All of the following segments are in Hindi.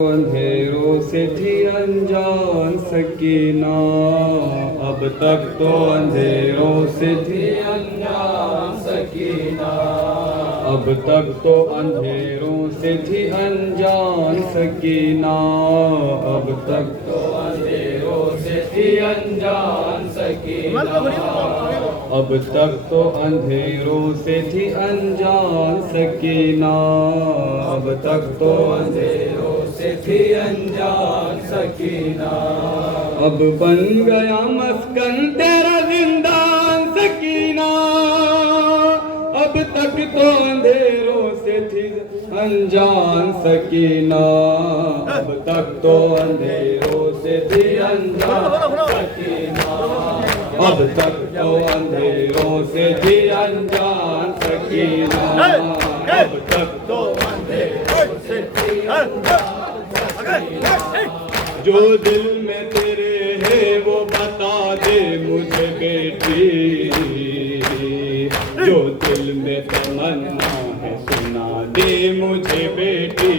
अंधेरों से थी अनजान सकीना, अब तक तो अंधेरों से थी अनजान सकीना, अब तक तो अंधेरों से थी अनजान सकीना, अब तक तो अंधेरों से थी अनजान सकीना, अब तक तो अंधेरों से थी अनजान सकीना, अब तक तो अंधेरों से थी अनजान सकीना, अब बन गया मस्कन तेरा जिंदान सकीना, अब तक तो अंधेरों से थी अनजान सकीना, अब तक तो अंधेरों से थी अनजान सकीना, अब तक तो अंधेरों से थी अनजान सकीना, अब तक तो अंधेरों से थी अनजान सकीना। जो दिल में तेरे है वो बता दे मुझे बेटी, जो दिल में तमन्ना है सुना दे मुझे बेटी,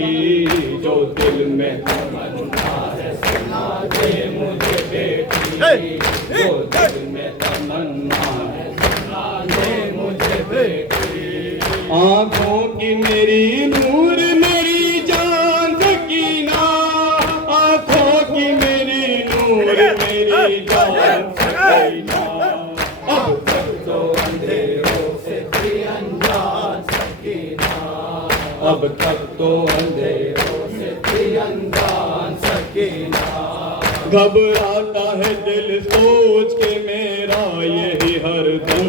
जो दिल में तमन्ना है सुना दे मुझे बेटी, जो दिल में तमन्ना है सुना दे मुझे बेटी। आँखों की मेरी नूर मेरी जान सकीना, आँखों की मेरी नूर मेरी जान सकीना, अब तक तो अंधेरों से थी अनजान सकीना, अब तक तो अंधेरों से थी अनजान सकीना। घबराता है दिल सोच के मेरा यही हरदम,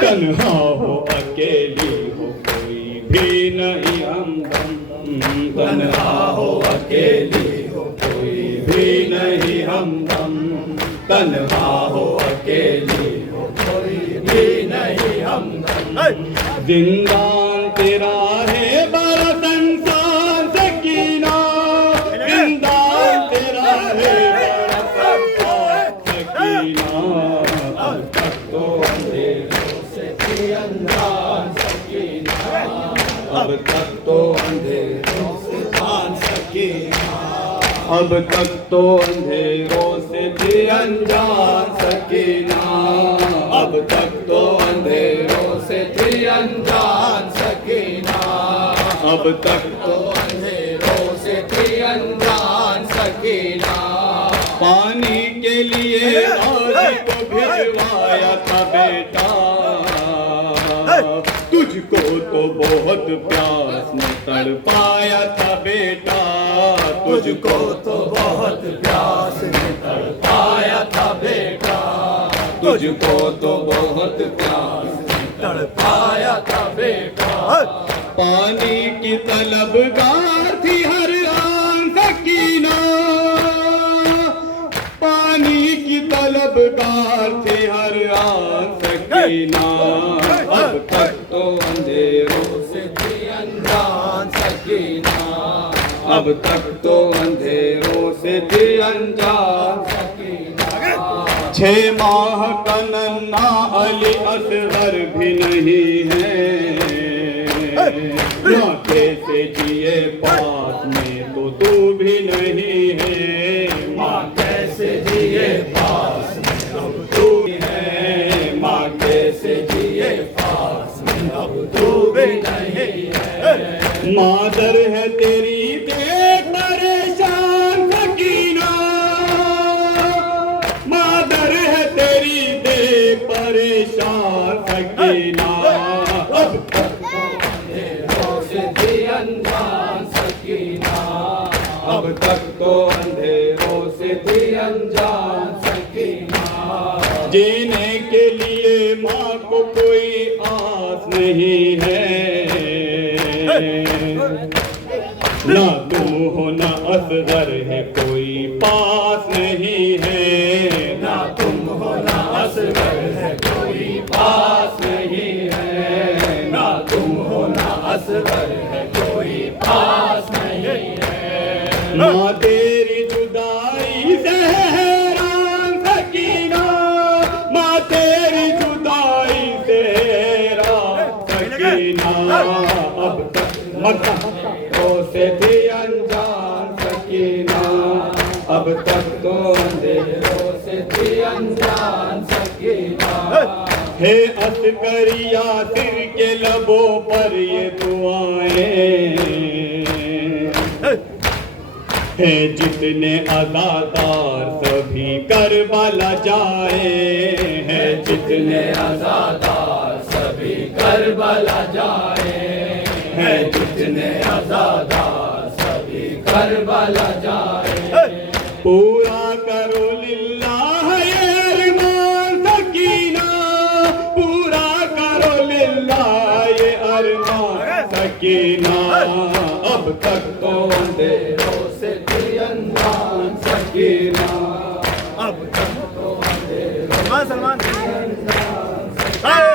तन्हा हो अकेली हो कोई भी नहीं हमदम, तन्हा हो अकेली हो कोई भी नहीं हमदम, तन्हा हो अकेली हो कोई भी नहीं हमदम। जिंदान तेरा है बड़ा संसार सकीना, जिंदान तेरा है बड़ा संसार सकीना, अब तक तो अंधेरों से थी अनजान सकीना, अब तक तो अंधेरों से जान सकीना, अब तक तो अंधेरों से थी अनजान सकीना, अब तक तो अंधेरों से थी अनजान सकीना, अब तक तो अंधेरों से थी अनजान सकीना। पानी के लिए आज को भिजवाया था बेटा, तुझको तो बहुत प्यास में तड़पाया था बेटा, तुझको तो बहुत प्यास में तड़पाया था बेटा, तुझको तो बहुत प्यास में तड़पाया था बेटा। पानी की तलबगार थी हर आन सकीना, पानी की तलबगार थी हर आन सकीना, अब तक तो अंधेरों से थी अनजान सकीना, अब तक तो अंधेरों से थी अनजान सकीना। 6 माह का नन्हा अली असगर भी नहीं है, ना कैसे जिए पास में तो तू भी नहीं है, माँ कैसे जिए पास में अब तू है, माँ कैसे जिए पास में अब तू भी नहीं है। मादर है तेरी देख परेशान सकीना, मादर है तेरी देख परेशान सकीना, अब तक तो अंधेरों से थी अनजान सकीना, अब तक तो अंधेरों से थी अनजान सकीना। जीने के लिए माँ को कोई आस नहीं है, ना तुम हो ना असगर है कोई पास नहीं है, ना तुम हो ना असगर है कोई पास नहीं है, ना तुम हो ना असगर है कोई पास नहीं है। माँ तेरी जुदाई से हैरान सकीना, माँ तेरी जुदाई से हैरान सकीना, अब तक मक्का से थी अनजान सकीना, अब तक तो अंधेरों से थी अनजान सकीना। है अस्करी यासिर के लबों पर ये दुआएं, है जितने आज़ादार सभी करबला जाए, है जितने आज़ादार सभी करबला जाए, है जितने आज़ादार सभी करबला जाए। पूरा करो लिल्लाह ये अरमान सकीना, पूरा करो लिल्लाह ये अरमान सकीना, अब तक तो अंधेरों से थी अनजान सकीना, अब तक तो अंधेरों से थी अनजान सकीना।